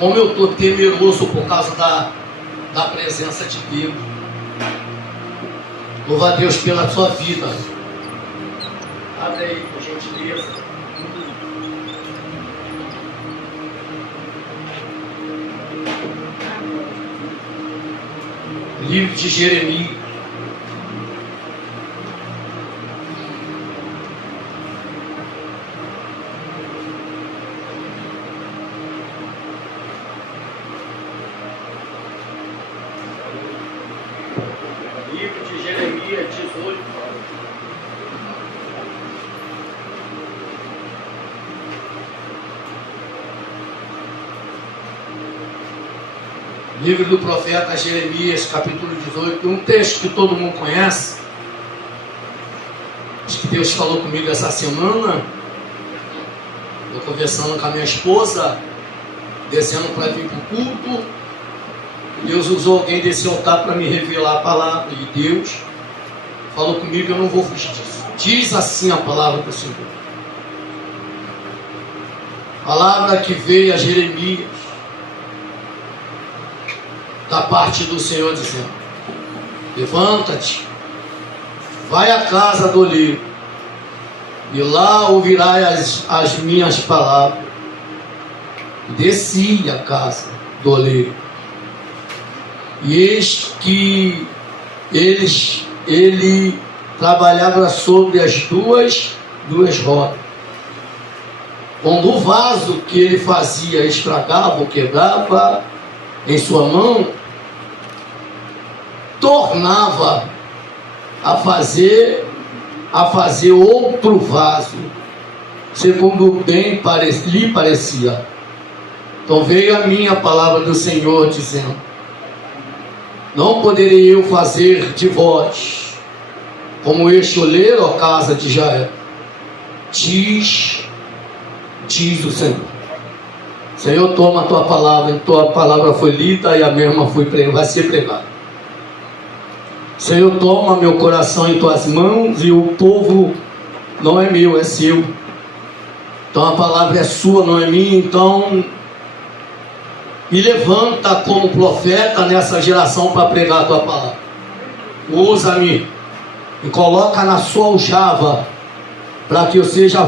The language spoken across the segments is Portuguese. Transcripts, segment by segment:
Como eu estou temeroso por causa da presença de Deus. Louva a Deus pela sua vida. Abre aí, por gentileza. Livro de Jeremias. Livro de Jeremias 18. Livro do profeta Jeremias, capítulo 18, um texto que todo mundo conhece. Acho que Deus falou comigo essa semana. Eu conversando com a minha esposa, descendo para vir para o culto. Deus usou alguém desse altar para me revelar a palavra de Deus. Falou comigo, eu não vou fugir disso. Diz assim a palavra do Senhor. Palavra que veio a Jeremias, da parte do Senhor, dizendo: levanta-te, vai à casa do oleiro, e lá ouvirás as minhas palavras. Desci à casa do oleiro, e eis que ele trabalhava sobre as duas rodas. Quando o vaso que ele fazia estragava ou quebrava em sua mão, tornava a fazer outro vaso, segundo bem lhe parecia. Então veio a mim a palavra do Senhor, dizendo: não poderei eu fazer de vós como este oleiro, ó casa de Israel, diz o Senhor. Senhor, toma a tua palavra, tua palavra foi lida e a mesma vai ser pregada. Senhor, toma meu coração em tuas mãos, e o povo não é meu, é seu. Então a palavra é sua, não é minha. Então me levanta como profeta nessa geração para pregar a tua palavra. Usa-me e coloca na sua aljava, para que eu seja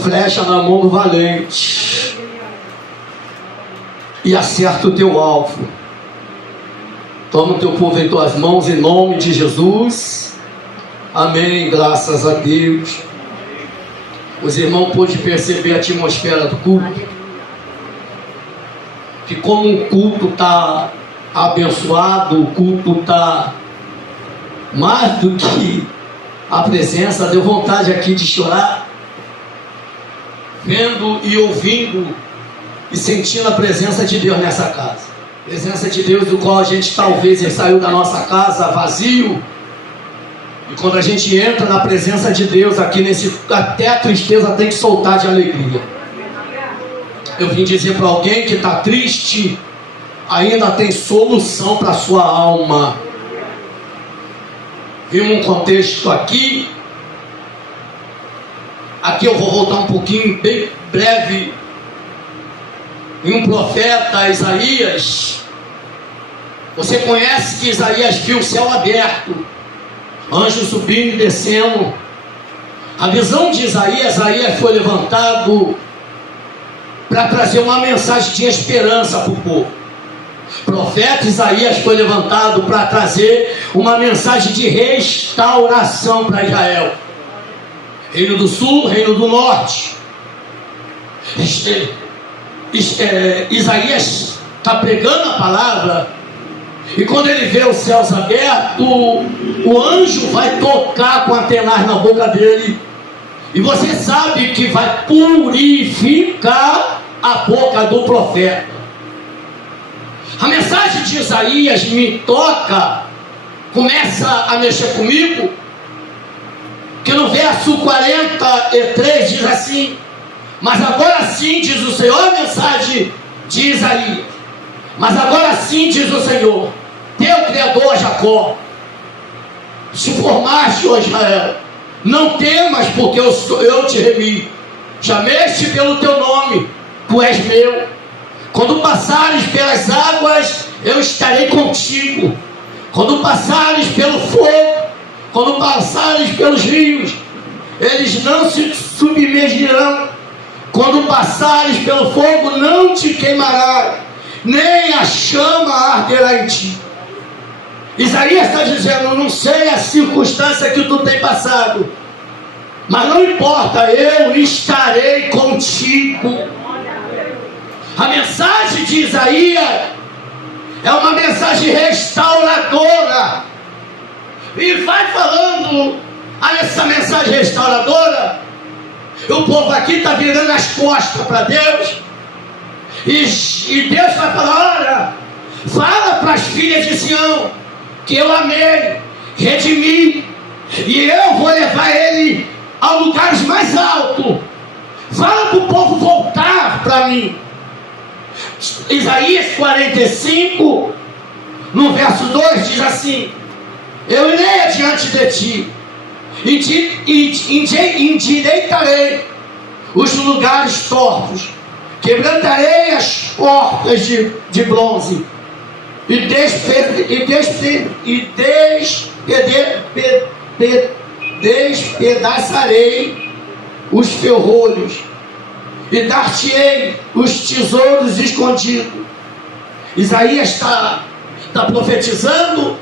flecha na mão do valente e acerta o teu alvo. Toma o teu povo em tuas mãos, em nome de Jesus. Amém, graças a Deus. Os irmãos pôde perceber a atmosfera do culto, que como o culto está abençoado, o culto está mais do que a presença. Deu vontade aqui de chorar, vendo e ouvindo e sentindo a presença de Deus nessa casa. Presença de Deus do qual a gente talvez saiu da nossa casa vazio, e quando a gente entra na presença de Deus aqui até a tristeza tem que soltar de alegria. Eu vim dizer para alguém que está triste, ainda tem solução para a sua alma. Vimos um contexto aqui eu vou voltar um pouquinho, bem breve, em um profeta, Isaías. Você conhece que Isaías viu o céu aberto, anjos subindo e descendo. A visão de Isaías foi levantado para trazer uma mensagem de esperança para o povo. O profeta Isaías foi levantado para trazer uma mensagem de restauração para Israel. Reino do Sul, Reino do Norte. Isaías está pregando a palavra, e quando ele vê os céus abertos, o anjo vai tocar com a tenaz na boca dele, e você sabe que vai purificar a boca do profeta. A mensagem de Isaías me toca, começa a mexer comigo, que no verso 43 diz assim: mas agora sim, diz o Senhor, a mensagem de Isaías, mas agora sim, diz o Senhor, teu Criador Jacó, se formaste, ó Israel, não temas, porque eu te remi, chamei-te pelo teu nome, tu és meu, Quando passares pelas águas, eu estarei contigo. Quando passares pelo fogo, quando passares pelos rios, eles não se submergirão. Quando passares pelo fogo, não te queimará, nem a chama arderá em ti. Isaías está dizendo: não sei a circunstância que tu tem passado, mas não importa, eu estarei contigo. A mensagem de Isaías é uma mensagem restauradora. E vai falando essa mensagem restauradora. O povo aqui está virando as costas para Deus. E Deus vai falar: olha, fala para as filhas de Sião que eu amei, redimi, e eu vou levar ele a lugares mais altos. Fala para o povo voltar para mim. Isaías 45, no verso 2, diz assim: eu irei adiante de ti, endireitarei os lugares tortos, quebrantarei as portas de bronze, e despedaçarei os ferrolhos, e dar-te-ei os tesouros escondidos. Isaías está profetizando.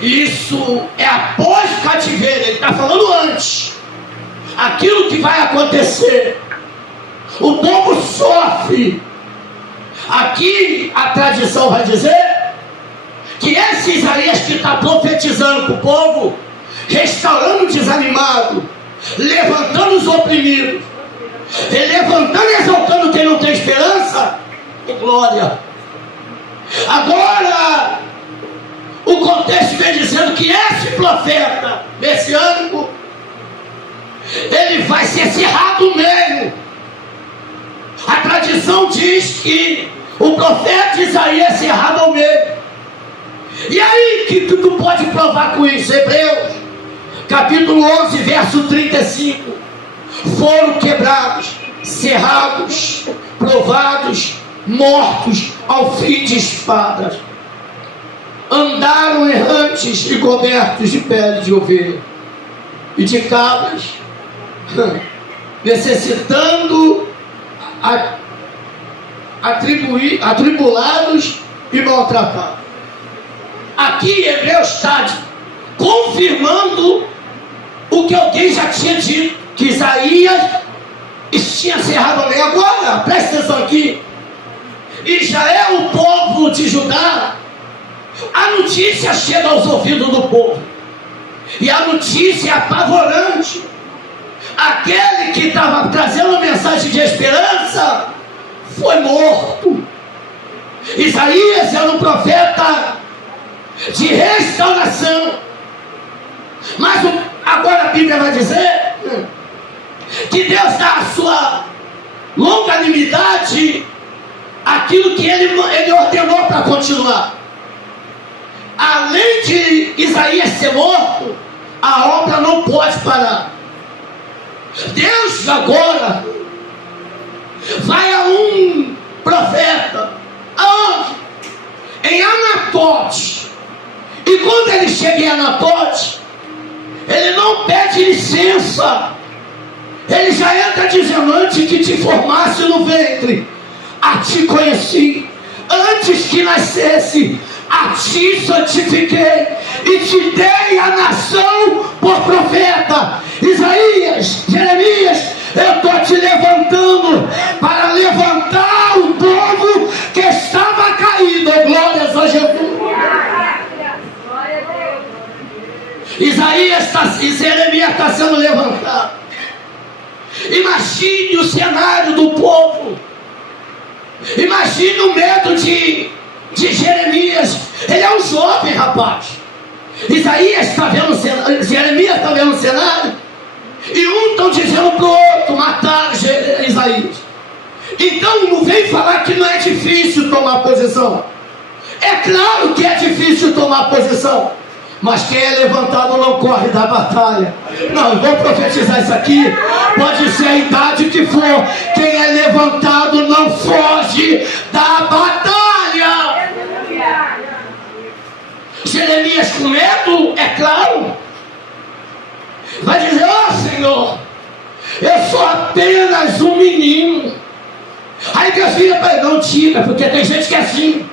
Isso é após o cativeiro. Ele está falando antes. Aquilo que vai acontecer. O povo sofre. Aqui a tradição vai dizer que esse Isaías que está profetizando para o povo, restaurando o desanimado, levantando os oprimidos, levantando e exaltando quem não tem esperança, glória. Agora, o contexto vem dizendo que esse profeta messiânico, ele vai ser cerrado no meio. A tradição diz que o profeta Isaías é cerrado ao meio. E aí que tu pode provar com isso? Hebreus, capítulo 11, verso 35. Foram quebrados, cerrados, provados, mortos ao fim de espadas. Andaram errantes e cobertos de pele de ovelha e de cabras, necessitando, atribulados e maltratados. Aqui Hebreus está confirmando o que alguém já tinha dito, que Isaías tinha cerrado a lei. Agora, presta atenção aqui, Israel, o povo de Judá, a notícia chega aos ouvidos do povo, e a notícia é apavorante. Aquele que estava trazendo a mensagem de esperança foi morto. Isaías era um profeta de restauração, mas agora a Bíblia vai dizer que Deus dá a sua longanimidade aquilo que ele ordenou para continuar. Além de Isaías ser morto, a obra não pode parar. Deus agora vai a um profeta, aonde? Em Anatote. E quando ele chega em Anatote, ele não pede licença. Ele já entra dizendo: antes que te formasse no ventre, a ti conheci. Antes que nascesse, a ti santifiquei e te dei a nação por profeta. Isaías, Jeremias, eu estou te levantando para levantar o povo que estava caído. Glórias a Jesus. Isaías e Jeremias está sendo levantado. Imagine o cenário do povo. Imagine o medo de Jeremias. Ele é um jovem rapaz. Isaías está vendo o cenário, Jeremias está vendo o cenário, e um estão dizendo para o outro: mataram Isaías. Então não vem falar que não é difícil tomar posição. É claro que é difícil tomar posição. Mas quem é levantado não corre da batalha. Não, eu vou profetizar isso aqui. Pode ser a idade que for. Quem é levantado não foge da batalha. Jeremias com medo, é claro, vai dizer: ó Senhor, eu sou apenas um menino. Aí Deus vira para ele: não tira, porque tem gente que é assim,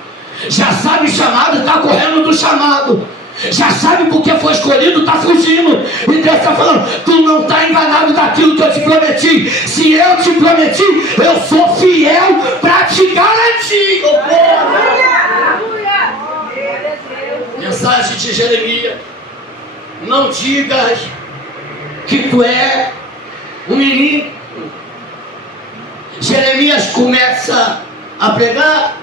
já sabe o chamado, está correndo do chamado, já sabe porque foi escolhido, está fugindo. E Deus está falando: tu não está enganado daquilo que eu te prometi. Se eu te prometi, eu sou fiel para te garantir. Mensagem de Jeremias: não digas que tu é um menino. Jeremias começa a pregar.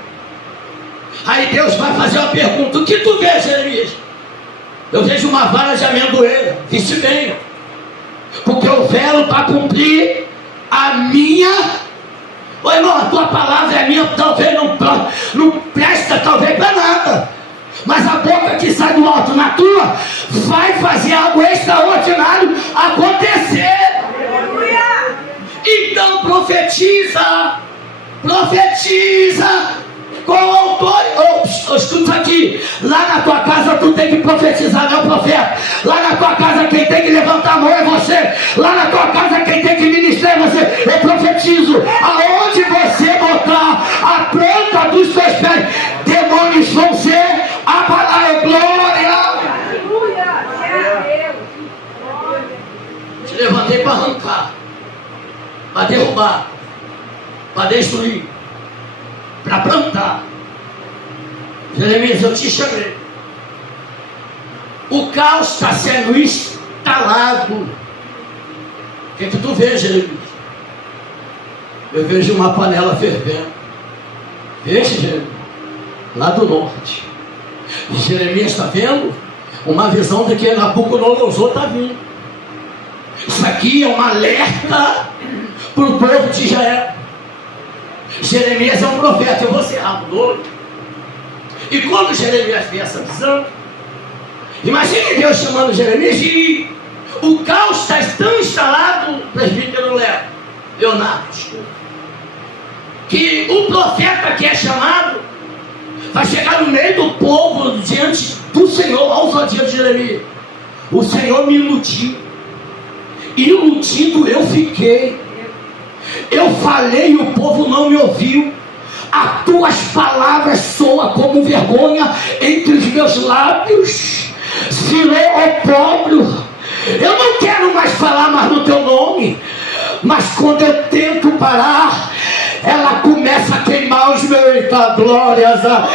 Aí Deus vai fazer uma pergunta: o que tu vês, Jeremias? Eu vejo uma vara de amendoeira. Viste bem, porque eu velo para cumprir a minha. Ô irmão, a tua palavra é minha, talvez não presta talvez para nada, mas a boca que sai do alto na tua vai fazer algo extraordinário acontecer. Então profetiza com autoridade. Escuta aqui, lá na tua casa tu tem que profetizar, não é o profeta. Lá na tua casa quem tem que levantar a mão é você. Lá na tua casa quem tem que ministrar é você. Eu profetizo: aonde você botar a planta dos seus pés, demônios vão ser abalados. Glória! Te levantei para arrancar, para derrubar, para destruir, para plantar. Jeremias, eu te chamei. O caos está sendo instalado. O que tu vês, Jeremias? Eu vejo uma panela fervendo. Veja, Jeremias, lá do norte. Jeremias está vendo uma visão de que Nabucodonosor está vindo. Isso aqui é um alerta para o povo de Israel. Jeremias é um profeta. Eu vou ser rápido. E quando Jeremias vê essa visão, imagine Deus chamando Jeremias e o caos está tão instalado, presbítero Leonardo, que o profeta que é chamado vai chegar no meio do povo diante do Senhor. Olha a ousadia de Jeremias: o Senhor me iludiu, iludido eu fiquei. Eu falei e o povo não me ouviu. As tuas palavras soam como vergonha entre os meus lábios. Filé opróbrio. Eu não quero mais falar mais no teu nome, mas quando eu tento parar, ela começa a queimar os meus. Eita, glórias a...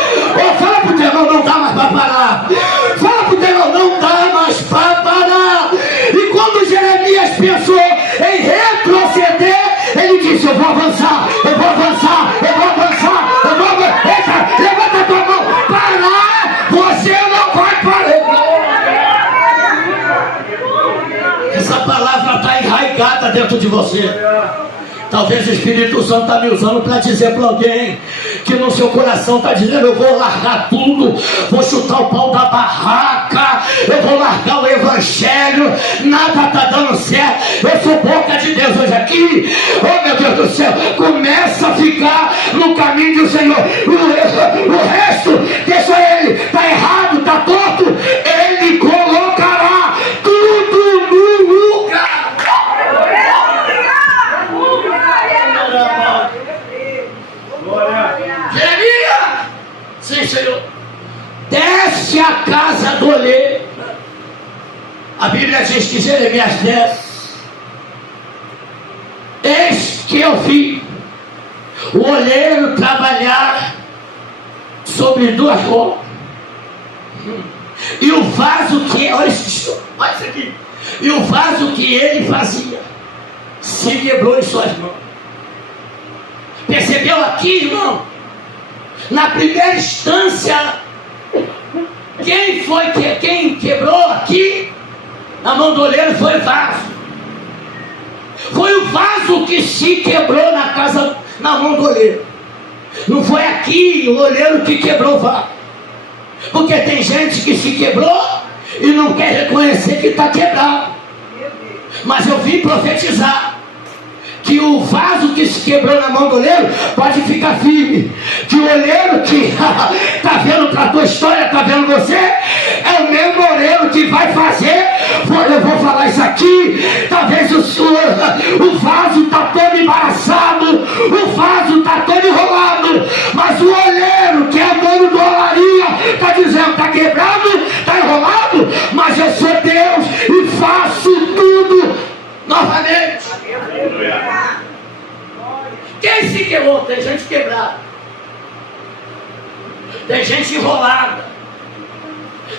fala pro teu irmão: não dá mais para parar. Fala pro teu irmão: não dá mais para parar. E quando Jeremias pensou em retroceder, ele disse: eu vou avançar, eu vou avançar, eu vou avançar, eu vou avançar. Eita, levanta a tua mão. Parar, você não vai parar. Essa palavra está enraizada dentro de você. Talvez o Espírito Santo está me usando para dizer para alguém que no seu coração está dizendo: eu vou largar tudo, vou chutar o pau da barraca, eu vou largar o evangelho, nada está dando certo. Eu sou boca de Deus hoje aqui. Oh meu Deus do céu, começa a ficar no caminho do Senhor. O resto, deixa ele, está errado, está torto, ele colocará tudo no lugar. Jeremias, sim, Senhor, desce a casa do oleiro. A Bíblia diz que Jeremias desce. Eis que eu vi o oleiro trabalhar sobre duas rodas, e o vaso que, olha isso aqui, e o vaso que ele fazia se quebrou em suas mãos. Percebeu aqui, irmão? Na primeira instância, quem quebrou aqui na mão do oleiro foi o vaso. Foi o vaso que se quebrou na casa, na mão do oleiro. Não foi aqui o oleiro que quebrou o vaso. Porque tem gente que se quebrou e não quer reconhecer que está quebrado. Mas eu vim profetizar que o vaso que se quebrou na mão do oleiro pode ficar firme, que o oleiro que está vendo para a tua história, está vendo você, é o mesmo oleiro que vai fazer. Eu vou falar isso aqui. Talvez o vaso está todo embaraçado, o vaso está todo enrolado, mas o oleiro que é dono da olaria está dizendo: está quebrado, está enrolado, mas eu sou Deus e faço tudo novamente. Quem se quebrou? Tem gente quebrada, tem gente enrolada,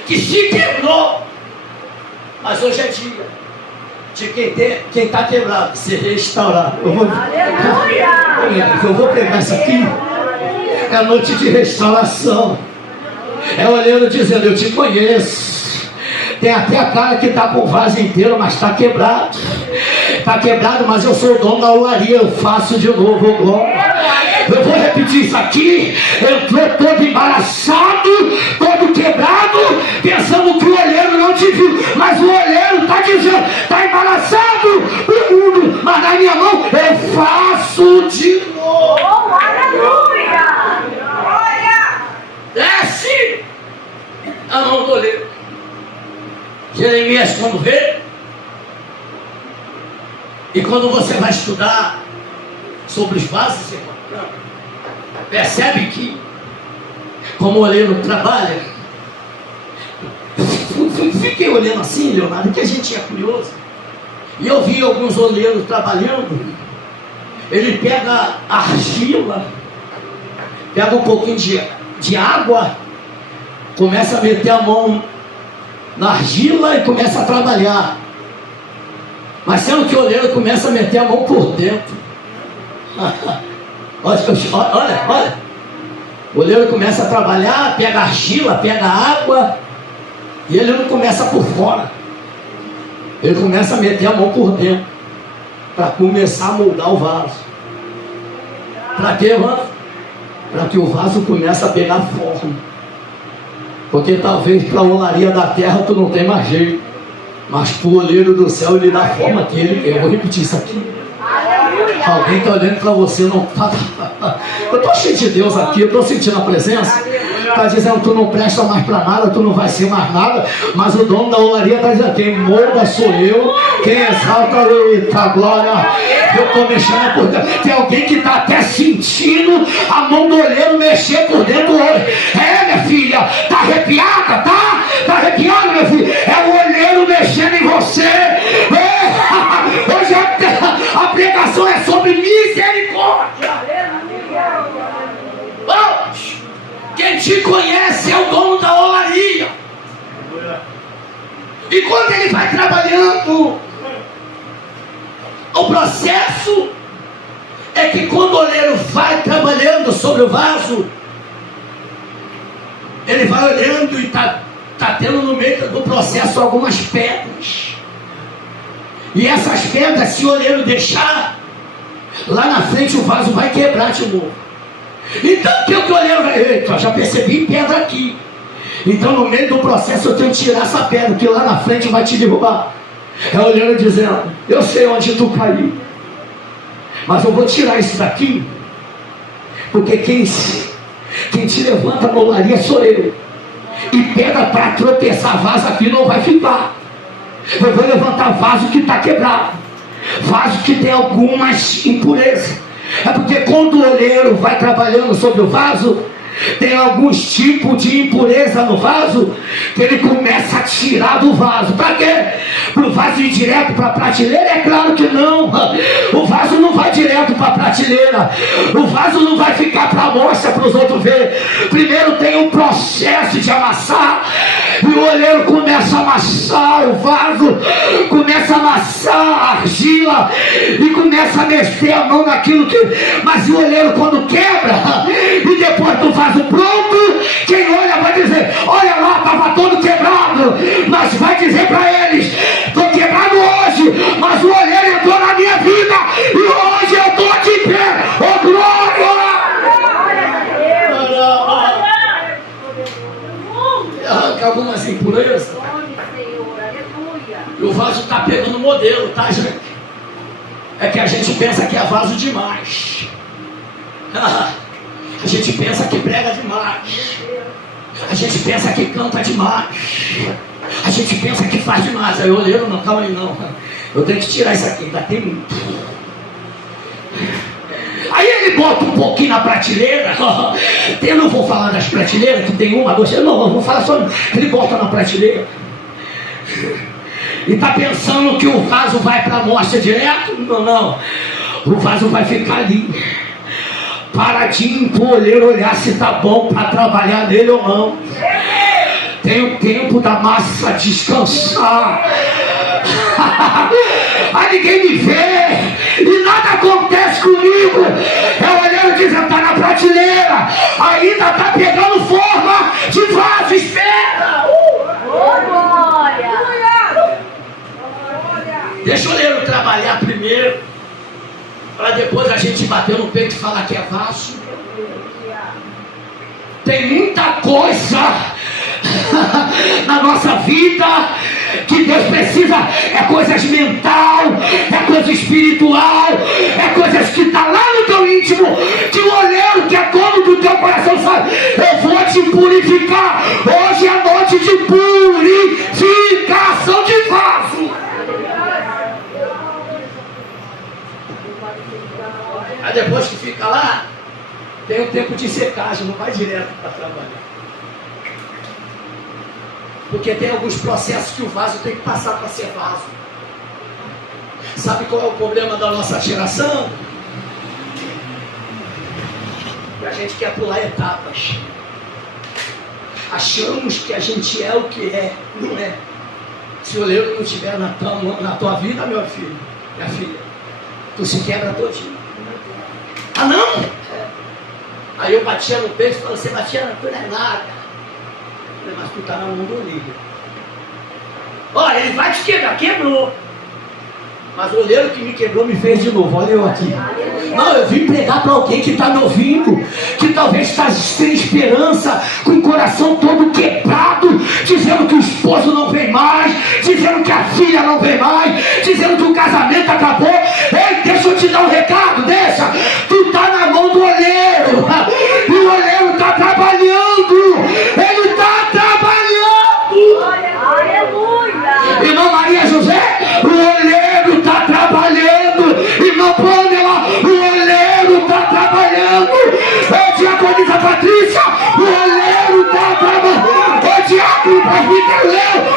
que se quebrou. Mas hoje é dia de quem está quebrado se restaurar. Eu vou pegar isso aqui. É a noite de restauração. É o oleiro dizendo: eu te conheço. Tem até a cara que está com o vaso inteiro, mas está quebrado. Está quebrado, mas eu sou o dono da olaria. Eu faço de novo, glória. Eu vou repetir isso aqui. Entrou todo embaraçado, todo quebrado, pensando que o olheiro não te viu. Mas o olheiro está dizendo: está embaraçado do mundo, mas na minha mão eu faço de novo. Oh, aleluia! Glória! Desce a mão do olheiro. Jeremias, quando vê, e quando você vai estudar sobre os vasos, percebe que, como o oleiro trabalha, fiquei olhando assim, Leonardo, que a gente é curioso, e eu vi alguns oleiros trabalhando. Ele pega argila, pega um pouquinho de água, começa a meter a mão na argila e começa a trabalhar. Mas sendo que o oleiro começa a meter a mão por dentro. Olha. O oleiro começa a trabalhar, pega argila, pega água, e ele não começa por fora. Ele começa a meter a mão por dentro, para começar a moldar o vaso. Para quê, mano? Para que o vaso comece a pegar forma. Porque talvez para a olaria da terra tu não tem mais jeito, mas para o oleiro do céu ele dá a forma que ele quer. Eu vou repetir isso aqui. Alguém está olhando para você, não está. Eu estou cheio de Deus aqui, eu estou sentindo a presença. Está dizendo: tu não presta mais para nada, tu não vai ser mais nada. Mas o dono da olaria está dizendo: quem molda sou eu, quem exalta, eita glória. Eu estou mexendo por dentro. Tem alguém que está até sentindo a mão do oleiro mexer por dentro hoje. É, minha filha, está arrepiada, tá? Está arrepiada, meu filho? É o oleiro mexendo em você. Hoje a pregação é sobre misericórdia. Quem te conhece é o dono da olaria. E quando ele vai trabalhando, o processo é que quando o oleiro vai trabalhando sobre o vaso, ele vai olhando e está tendo no meio do processo algumas pedras. E essas pedras, se o oleiro deixar, lá na frente o vaso vai quebrar de novo. Então o que o oleiro vai... Eita, já percebi pedra aqui. Então no meio do processo eu tenho que tirar essa pedra, que lá na frente vai te derrubar. É o oleiro dizendo: eu sei onde tu caiu, mas eu vou tirar isso daqui, porque quem te levanta na olaria sou eu. E pedra para tropeçar vaso aqui não vai ficar. Eu vou levantar vaso que está quebrado, vaso que tem algumas impurezas. É porque quando o oleiro vai trabalhando sobre o vaso, tem alguns tipos de impureza no vaso, que ele começa a tirar do vaso. Para quê? Para o vaso ir direto para a prateleira? É claro que não. O vaso não vai direto para a prateleira. O vaso não vai ficar para a mostra para os outros verem. Primeiro tem um processo de amassar, e o oleiro começa a amassar o vaso, começa a amassar a argila e começa a mexer a mão naquilo que... Mas o oleiro, quando quebra e depois do vaso pronto, quem olha vai dizer: olha lá, estava todo quebrado. Mas vai dizer para eles: estou quebrado hoje, mas o oleiro entrou na minha vida e hoje eu estou de pé. Oh glória! Arranca algumas impurezas modelo, tá, gente? É que a gente pensa que é vaso demais. A gente pensa que prega demais. A gente pensa que canta demais. A gente pensa que faz demais. Aí o oleiro, não, calma aí não. Eu tenho que tirar isso aqui, ainda tem muito. Aí ele bota um pouquinho na prateleira. Eu não vou falar das prateleiras, que tem uma, duas, não, eu vou falar só. Ele bota na prateleira. E está pensando que o vaso vai para a amostra direto? Não, não. O vaso vai ficar ali, paradinho, para o olheiro olhar se está bom para trabalhar nele ou não. Tem o tempo da massa descansar. Aí ninguém me vê e nada acontece comigo. É o olheiro dizendo, está na prateleira, ainda está pegando forma de vaso, espera. Deixa o olheiro trabalhar primeiro, para depois a gente bater no peito e falar que é vaso. Tem muita coisa na nossa vida que Deus precisa, é coisas mental, é coisa espiritual, é coisas que está lá no teu íntimo, que o olheiro que é dono do teu coração sabe, eu vou te purificar, hoje é noite de purificação de vaso. Aí depois que fica lá, tem um tempo de secagem, não vai direto para trabalhar. Porque tem alguns processos que o vaso tem que passar para ser vaso. Sabe qual é o problema da nossa geração? Que a gente quer pular etapas. Achamos que a gente é o que é, não é. Se o oleiro não estiver na tua vida, meu filho, minha filha, tu se quebra todinho. Ah, não? Aí eu batia no peito e falava, você batia na tua, não é nada. Mas tu está na mão do olheiro. Olha, ele vai te quebrar, quebrou. Mas o olheiro que me quebrou me fez de novo. Olha eu aqui. Não, eu vim pregar para alguém que está me ouvindo, que talvez está sem esperança, com o coração todo quebrado, dizendo que o esposo não vem mais, dizendo que a filha não vem mais, dizendo que o casamento acabou. Ei, deixa eu te dar um recado, deixa. Tu está na mão do olheiro. E o olheiro está trabalhando. Ele está trabalhando. Aleluia. Irmã Maria José, o olheiro está trabalhando. Irmã Pâmela, o olheiro está trabalhando. Ô diaconisa Patrícia, o olheiro está trabalhando. Ô diácono presbítero,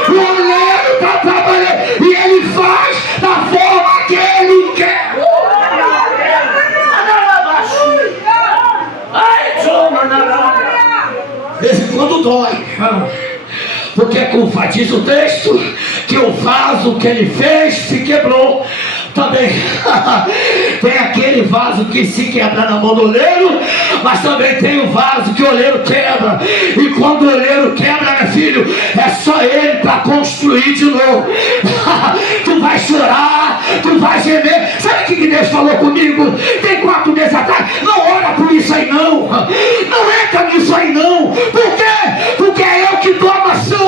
o olheiro está trabalhando. E ele faz da forma que ele quer. De vez em quando dói. Porque diz o texto que o vaso que ele fez se quebrou. Também tem aquele vaso que se quebra na mão do oleiro, mas também tem o vaso que o oleiro quebra. E quando o oleiro quebra, meu filho, é só ele para construir de novo. Tu vai chorar, tu vai gemer. Sabe o que Deus falou comigo? Tem 4 meses atrás. Não ora por isso aí não. Não entra nisso aí não. Por quê? Porque é eu que estou amassando.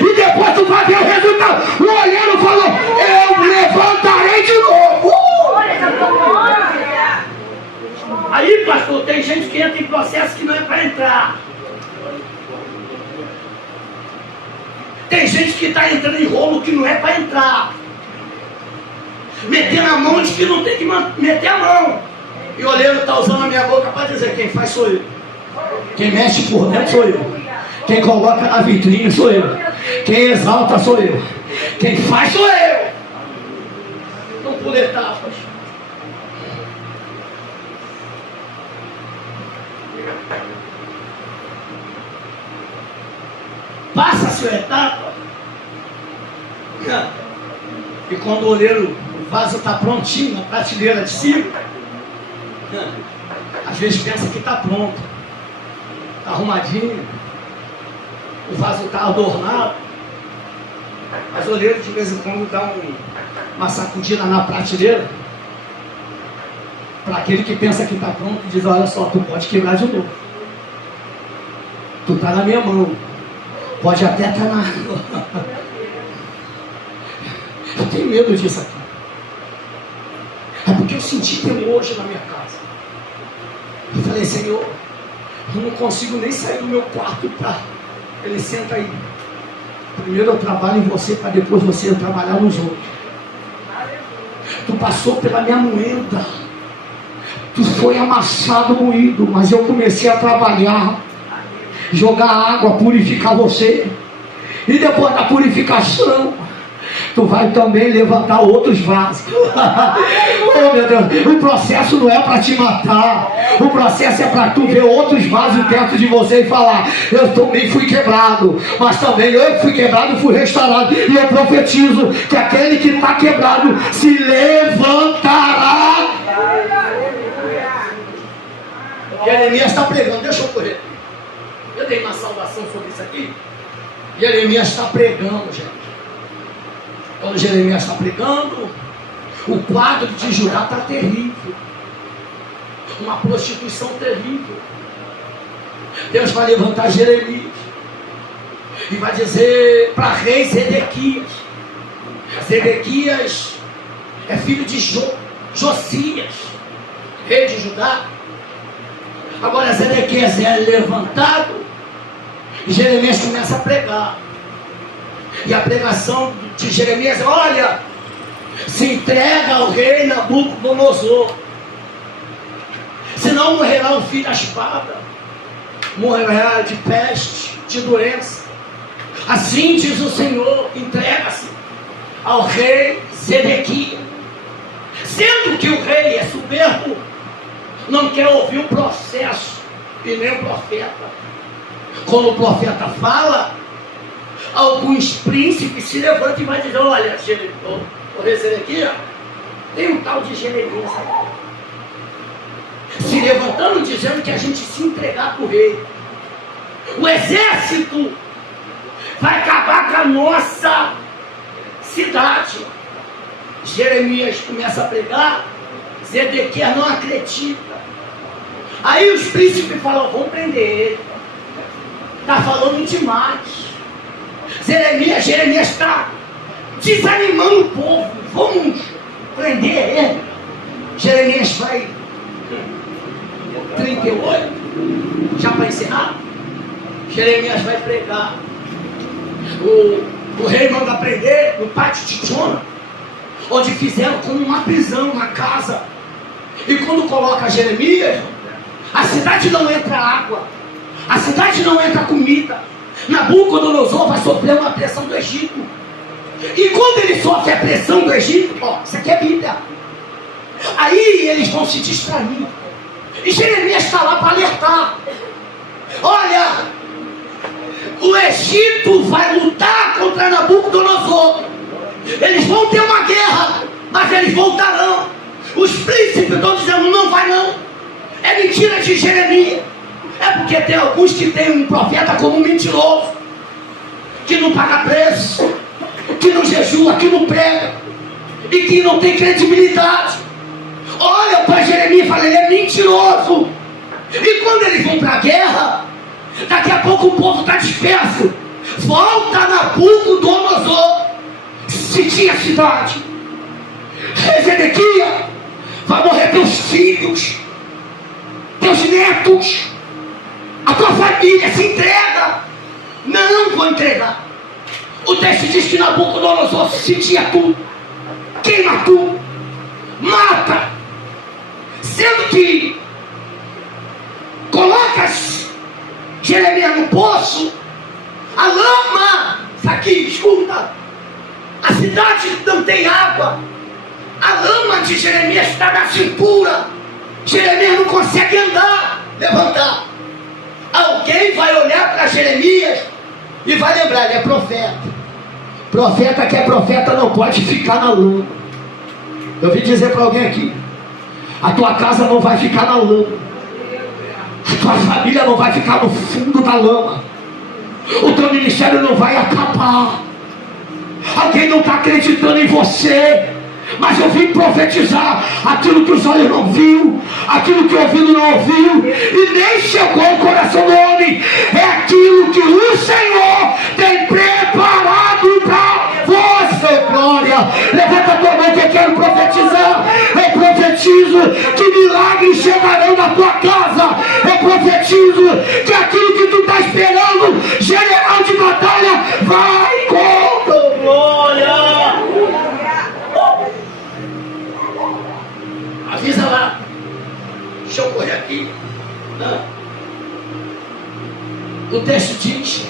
E depois tu vai ver o resultado. O olheiro falou, eu levantarei de novo. Aí, pastor, tem gente que entra em processo que não é para entrar. Tem gente que está entrando em rolo que não é para entrar. Metendo a mão de que não tem que meter a mão. E o olheiro está usando a minha boca para dizer, quem faz sou eu. Quem mexe por dentro sou eu. Quem coloca na vitrine sou eu. Quem exalta sou eu. Quem faz sou eu. Não por etapas. Passa a sua etapa. E quando o olheiro, o vaso está prontinho na prateleira de cima, às vezes pensa que está pronto, está arrumadinho, o vaso está adornado, mas o olheiro de vez em quando dá uma sacudida na prateleira, para aquele que pensa que está pronto, diz, olha só, tu pode quebrar de novo, tu está na minha mão, pode até estar na água. Eu tenho medo disso aqui. É porque eu senti temor hoje na minha casa. Eu falei, Senhor, eu não consigo nem sair do meu quarto para... Ele, senta aí. Primeiro eu trabalho em você, para depois você trabalhar nos outros. Tu passou pela minha moenda. Tu foi amassado, moído, mas eu comecei a trabalhar, jogar água, purificar você. E depois da purificação, tu vai também levantar outros vasos. Oh, meu Deus, o processo não é para te matar. O processo é para tu ver outros vasos dentro de você e falar, eu também fui quebrado, mas também eu fui quebrado e fui restaurado. E eu profetizo que aquele que está quebrado se levantará. Jeremias está pregando, deixa eu correr. Eu dei uma saudação sobre isso aqui. Jeremias está pregando, gente. Quando Jeremias está pregando, o quadro de Judá está terrível. Uma prostituição terrível. Deus vai levantar Jeremias e vai dizer para rei Zedequias. Zedequias é filho de Josias, rei de Judá. Agora Zedequias é levantado e Jeremias começa a pregar. E a pregação de Jeremias é, olha, se entrega ao rei Nabucodonosor, senão morrerá o filho da espada, morrerá de peste, de doença. Assim diz o Senhor, entrega-se ao rei Zedequias. Sendo que o rei é soberbo, não quer ouvir o processo e nem o profeta. Quando o profeta fala, alguns príncipes se levantam e vai dizer, olha, o rei Zedequias, tem um tal de Jeremias se levantando dizendo que a gente se entregar para o rei. O exército vai acabar com a nossa cidade. Jeremias começa a pregar, Zedequias não acredita. Aí os príncipes falam, vamos prender ele, está falando demais. Jeremias está desanimando o povo, vamos prender ele. Jeremias vai 38, já para encerrar. Jeremias vai pregar. O rei manda prender no pátio de Jona, onde fizeram como uma prisão na casa. E quando coloca Jeremias, a cidade não entra água, a cidade não entra comida. Nabucodonosor vai sofrer uma pressão do Egito. E quando ele sofre a pressão do Egito, ó, isso aqui é Bíblia, aí eles vão se distrair. E Jeremias está lá para alertar. Olha, o Egito vai lutar contra Nabucodonosor. Eles vão ter uma guerra, mas eles voltarão. Os príncipes estão dizendo, não vai não. É mentira de Jeremias. É porque tem alguns que tem um profeta como um mentiroso, que não paga preço, que não jejua, que não prega, e que não tem credibilidade. Olha para Jeremias e fala, ele é mentiroso. E quando eles vão para a guerra, daqui a pouco o povo está disperso. Volta Nabucodonosor, se tinha cidade. Zedequias, vai morrer teus filhos, teus netos, a tua família, se entrega. Não vou entregar. O texto diz que Nabucodonosor sentia tudo, queima tudo, mata. Sendo que colocas Jeremias no poço, a lama, isso aqui, escuta, a cidade não tem água, a lama de Jeremias está na cintura, Jeremias não consegue andar, levantar. Alguém vai olhar para Jeremias e vai lembrar, ele é profeta. Profeta que é profeta não pode ficar na lama. Eu vim dizer para alguém aqui, a tua casa não vai ficar na lama, a tua família não vai ficar no fundo da lama, o teu ministério não vai acabar. Alguém não está acreditando em você, mas eu vim profetizar aquilo que os olhos não viu, aquilo que o ouvido não ouviu e nem chegou ao coração do homem. É aquilo que o Senhor tem preparado para você. Glória, levanta Eu quero profetizar. Eu profetizo que milagres chegarão na tua casa. Eu profetizo que aquilo que tu está esperando, general de batalha, vai contra. Glória! Avisa lá. Deixa eu correr aqui. O texto diz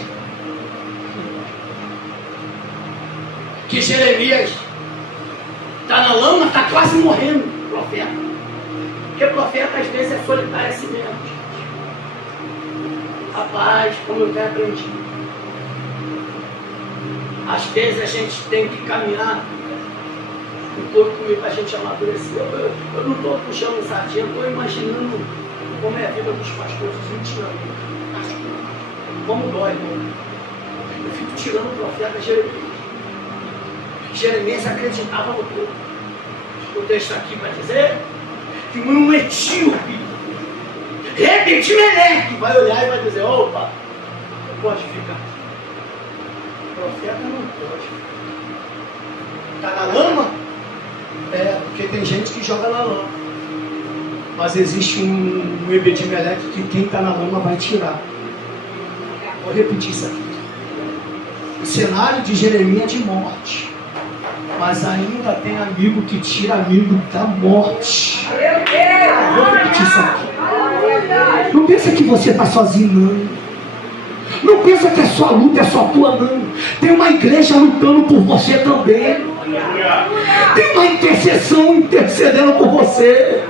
que Jeremias está na lama, está quase morrendo, profeta. Porque profeta às vezes é solitário assim mesmo. Rapaz, como eu tenho aprendido. Às vezes a gente tem que caminhar um pouco comigo para a gente amadurecer. Eu não estou puxando sardinha, eu estou imaginando como é a vida dos pastores 20 anos. Como dói, irmão. Eu fico tirando o profeta Jeremias. Jeremias acreditava no povo. O texto aqui vai dizer que um etíope, Ebed-Meleque, vai olhar e vai dizer: opa, não pode ficar. O profeta não pode. Está na lama? É, porque tem gente que joga na lama. Mas existe um Ebed-Meleque que quem está na lama vai tirar. Vou repetir isso aqui. O cenário de Jeremias é de morte. Mas ainda tem amigo que tira amigo da morte. Vou repetir isso aqui. Não pensa que você está sozinho, não. Não pensa que a sua luta é só tua, não. Tem uma igreja lutando por você também. Tem uma intercessão intercedendo por você.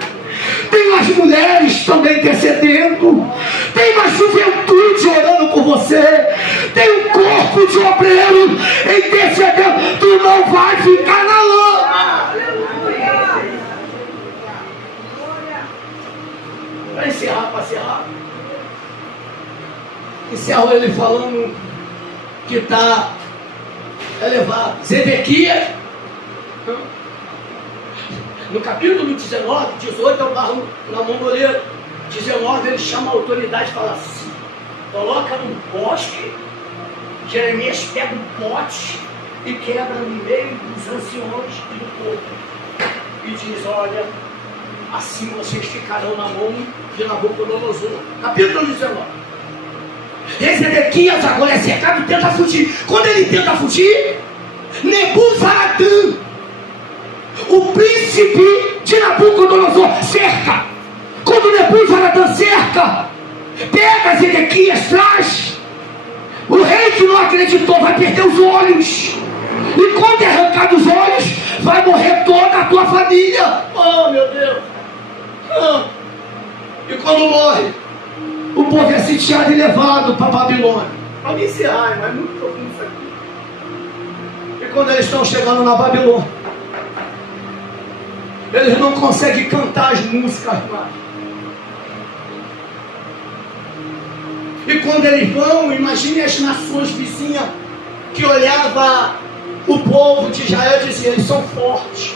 Tem as mulheres também intercedendo. Tem uma juventude orando por você. Tem um corpo de obreiro intercedendo. Tu não vai ficar na lama. Para encerrar. Encerro ele falando que está elevado. Zedequias, no capítulo 19, 18, eu barro na mongoleira. 19, ele chama a autoridade e fala assim: coloca num poste. Jeremias pega um pote e quebra no meio dos anciões e do povo. E diz: olha, assim vocês ficarão na mão de Nabucodonosor. Capítulo 19. Zedequias agora é cercado e tenta fugir. Quando ele tenta fugir, Nebuzaradan, o príncipe de Nabucodonosor, cerca. Quando Nebuzaradan cerca, pega Zedequias, traz. O rei que não acreditou vai perder os olhos. E quando é arrancado os olhos, vai morrer toda a tua família. Oh, meu Deus. E quando morre, o povo é sitiado e levado para Babilônia. Para me encerrar, mas muito profundo isso aqui. E quando eles estão chegando na Babilônia, eles não conseguem cantar as músicas mais. E quando eles vão, imagine as nações vizinhas que olhavam o povo de Israel e diziam: eles são fortes,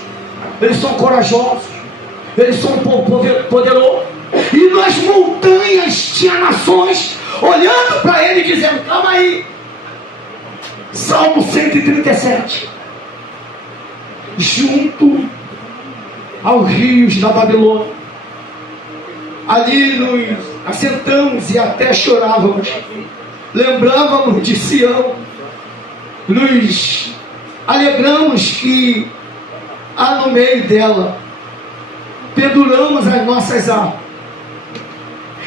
eles são corajosos, eles são um povo poderoso. E nas montanhas tinha nações olhando para ele e dizendo: calma aí. Salmo 137. Junto aos rios da Babilônia, ali nos assentamos e até chorávamos, lembrávamos de Sião, nos alegramos que há no meio dela, penduramos as nossas armas,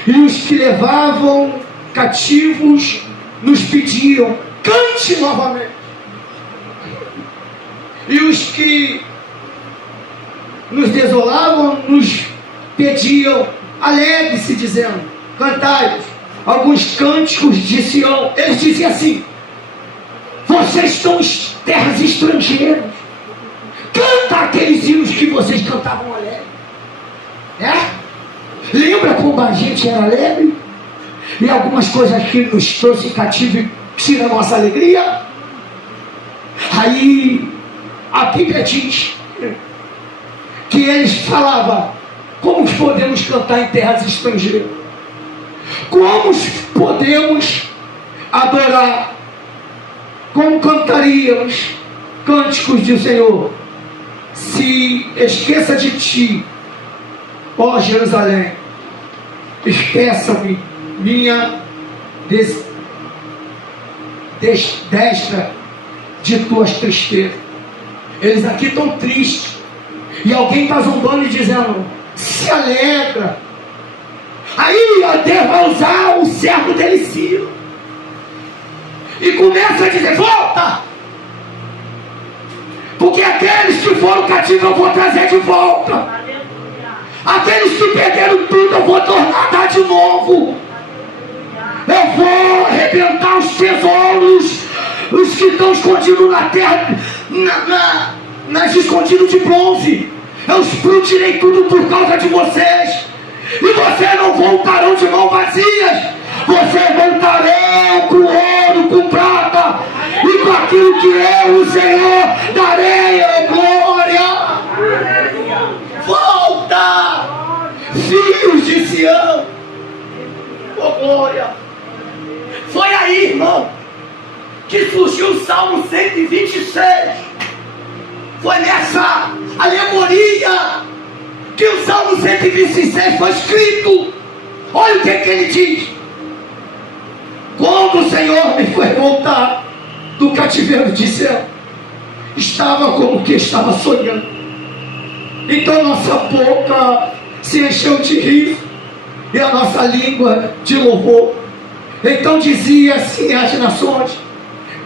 e os que levavam cativos nos pediam: cante novamente. E os que nos desolavam nos pediam: alegre-se, dizendo: cantai-vos alguns cânticos de Sião. Eles diziam assim: vocês estão em terras estrangeiras, canta aqueles hinos que vocês cantavam alegre. Lembra como a gente era alegre? E algumas coisas que nos trouxe cativo e tira a nossa alegria. Aí a Bíblia diz que eles falavam: como podemos cantar em terras estrangeiras? Como podemos adorar? Como cantaríamos cânticos do Senhor se esqueça de ti, ó Jerusalém, esqueça-me, minha destra de tuas tristezas. Eles aqui estão tristes, e alguém está zombando e dizendo: se alegra. Aí Deus vai usar o servo dele, Ciro, e começa a dizer: volta, porque aqueles que foram cativos eu vou trazer de volta, aqueles que perderam tudo eu vou tornar a dar de novo, eu vou arrebentar os tesouros, os que estão escondidos na terra, nas escondidas de bronze, eu explodirei tudo por causa de vocês, e vocês não voltarão de mãos vazias, vocês voltarão com ouro, com prata, e com aquilo que eu, o Senhor, darei, oh glória. Volta, filhos de Sião, oh glória. Foi aí, irmão, que surgiu o Salmo 126. Foi nessa alegoria que o Salmo 126 foi escrito. Olha o que ele diz: quando o Senhor me foi voltar do cativeiro de céu, estava como que estava sonhando. Então nossa boca se encheu de riso e a nossa língua de louvor. Então dizia assim às nações: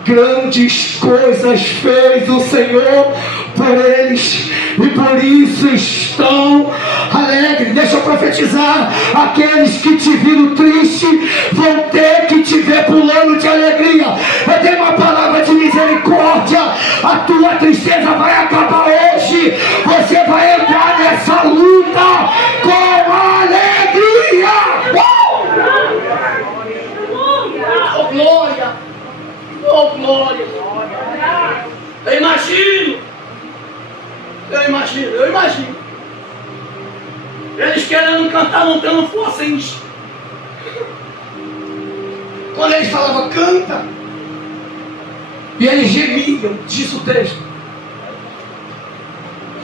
grandes coisas fez o Senhor por eles, e por isso estão alegres. Deixa eu profetizar: aqueles que te viram triste vão ter que te ver pulando de alegria. Eu tenho uma palavra de misericórdia. A tua tristeza vai acabar hoje. Você vai entrar nessa luta com alegria. Oh glória, oh glória. Eu imagino eles querendo cantar, não tendo força em isso. Quando eles falavam canta, e eles gemiam, diz o texto.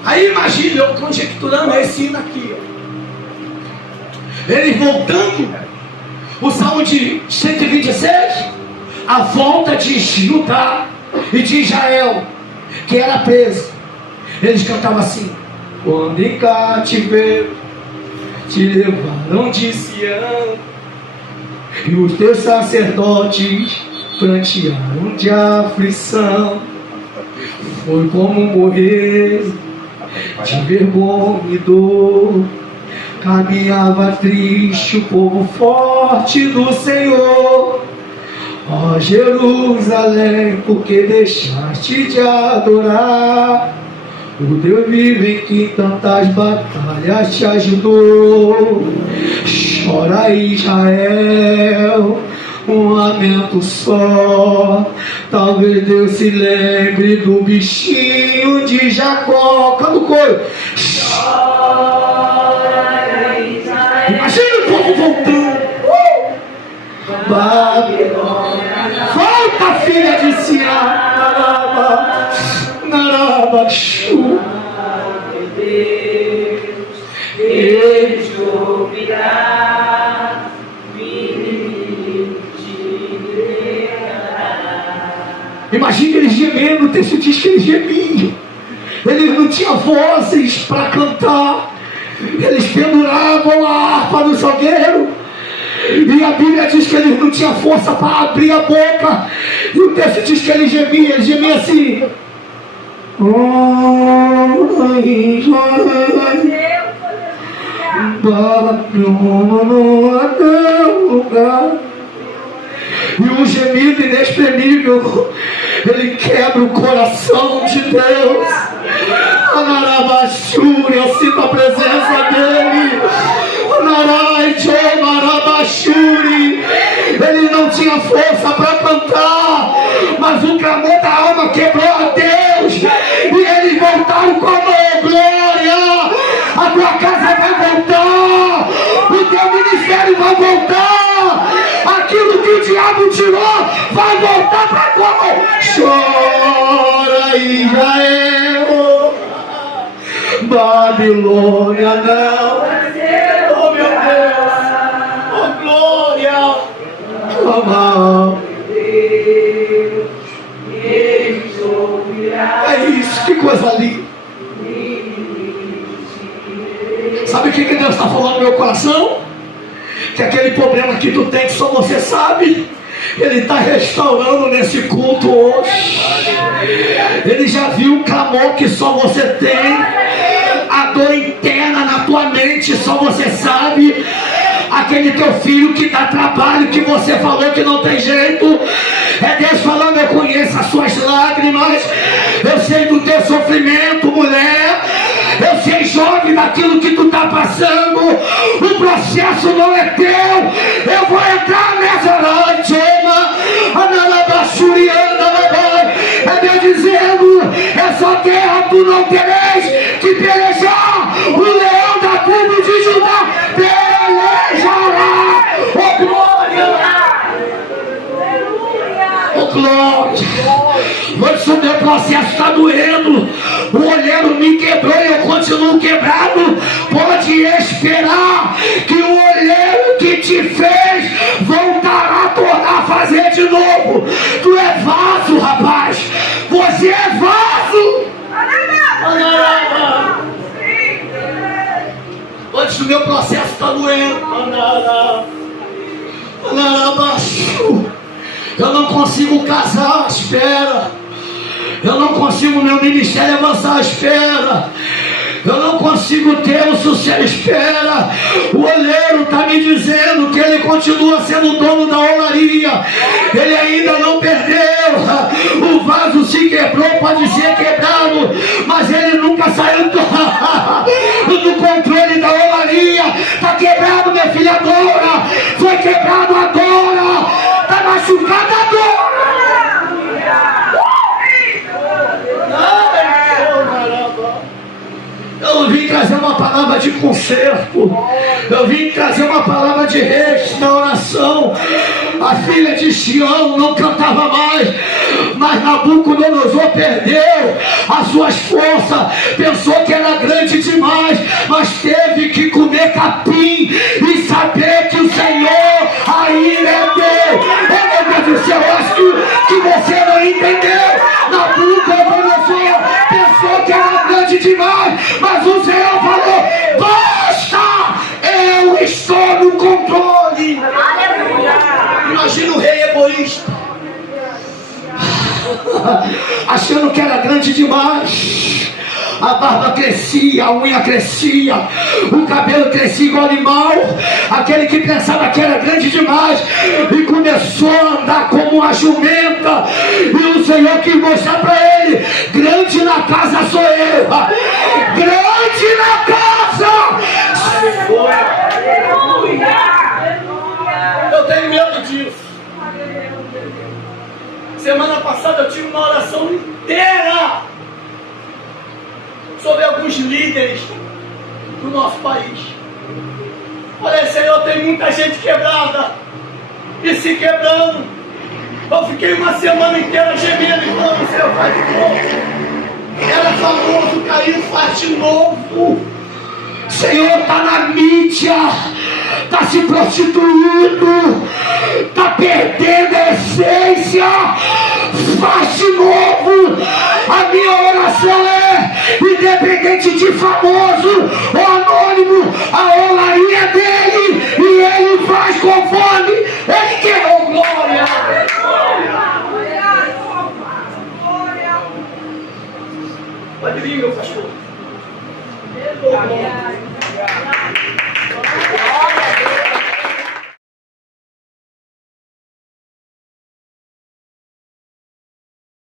Aí imagina, eu conjecturando esse hino aqui, eles voltando, o Salmo de 126, a volta de Judá e de Israel, que era preso. Eles cantavam assim: quando em cativeiro te levaram de Sião, e os teus sacerdotes prantearam de aflição, foi como morrer de vergonha e dor. Caminhava triste o povo forte do Senhor. Ó Jerusalém, porque deixaste de adorar o Deus vivo em que tantas batalhas te ajudou. Chora Israel, um lamento só. Talvez Deus se lembre do bichinho de Jacó. Canta o coro. Chora Israel. Imagina o povo voltando. Babilônia. Volta, filha de Sião. Narabaxu. Deus, ele te ouvirá. Imagina eles gemendo. O texto diz que eles gemiam. Eles não tinham vozes para cantar. Eles penduravam a harpa no salgueiro. E a Bíblia diz que eles não tinham força para abrir a boca. E o texto diz que eles gemiam assim: e um gemido inexprimível, ele quebra o coração de Deus. Anarabachuri, eu sinto a presença dele. Anarabachuri, ele não tinha força para cantar, mas o clamor da alma quebrou a Deus, e eles voltaram com a glória. A tua casa vai voltar, o teu ministério vai voltar, aquilo que o diabo tirou vai voltar para tua mão. Chora Israel, Babilônia não. Oh meu Deus. Oh glória. É isso, que coisa linda. Sabe o que Deus está falando no meu coração? Que aquele problema que tu tem, que só você sabe, Ele está restaurando nesse culto hoje. Ele já viu o clamor que só você tem, a dor interna na tua mente, só você sabe. Aquele teu filho que dá trabalho, que você falou que não tem jeito, é Deus falando: eu conheço as suas lágrimas, eu sei do teu sofrimento, mulher, eu sei, jovem, daquilo que tu está passando. O processo não é teu. Eu vou entrar nessa noite, é Deus dizendo: essa terra tu não tereis que pelejar, o leão da tribo de Judá pelejará. Oh glória! Oh glória! Mas o meu processo está doendo, o olheiro me quebrou e eu continuo quebrado. Pode esperar que o olheiro que te fez voltará a tornar a fazer de novo. Tu é vaso, rapaz, você é vaso. Antes o meu processo está doendo. Eu não consigo casar, espera. Eu não consigo meu ministério avançar, espera. Eu não consigo ter o sucesso, espera. O olheiro está me dizendo que ele continua sendo o dono da olaria. Ele ainda não perdeu. O vaso se quebrou, pode ser quebrado, mas ele nunca saiu do controle da olaria. Está quebrado, minha filha, agora. Foi quebrado agora. Está machucado agora. Eu vim trazer uma palavra de conserto. Eu vim trazer uma palavra de restauração. A filha de Sião não cantava mais, mas Nabucodonosor perdeu as suas forças. Pensou que era grande demais, mas teve que comer capim e saber que o Senhor ainda é Deus. Oh meu Deus do céu, eu acho que você não entendeu. Nabucodonosor pensou que era grande demais, mas o Senhor falou: basta, eu estou no controle. Aleluia. Imagina o rei egoísta, achando que era grande demais. A barba crescia, a unha crescia, o cabelo crescia igual animal. Aquele que pensava que era grande demais e começou a andar como uma jumenta. E o Senhor quis mostrar para ele: grande na casa sou eu, grande na casa. Eu tenho medo disso. Semana passada eu tive uma oração inteira sobre alguns líderes do nosso país. Falei: Senhor, tem muita gente quebrada e se quebrando. Eu fiquei uma semana inteira gemendo e falando: Senhor, faz de novo. Era famoso, caiu, faz de novo. Senhor, está na mídia, está se prostituindo, está perdendo a essência. Faz de novo. A minha oração é: independente de famoso ou anônimo, a olaria dele, e ele faz conforme ele quer. Oh glória! Pode vir, meu pastor. Oh, glória.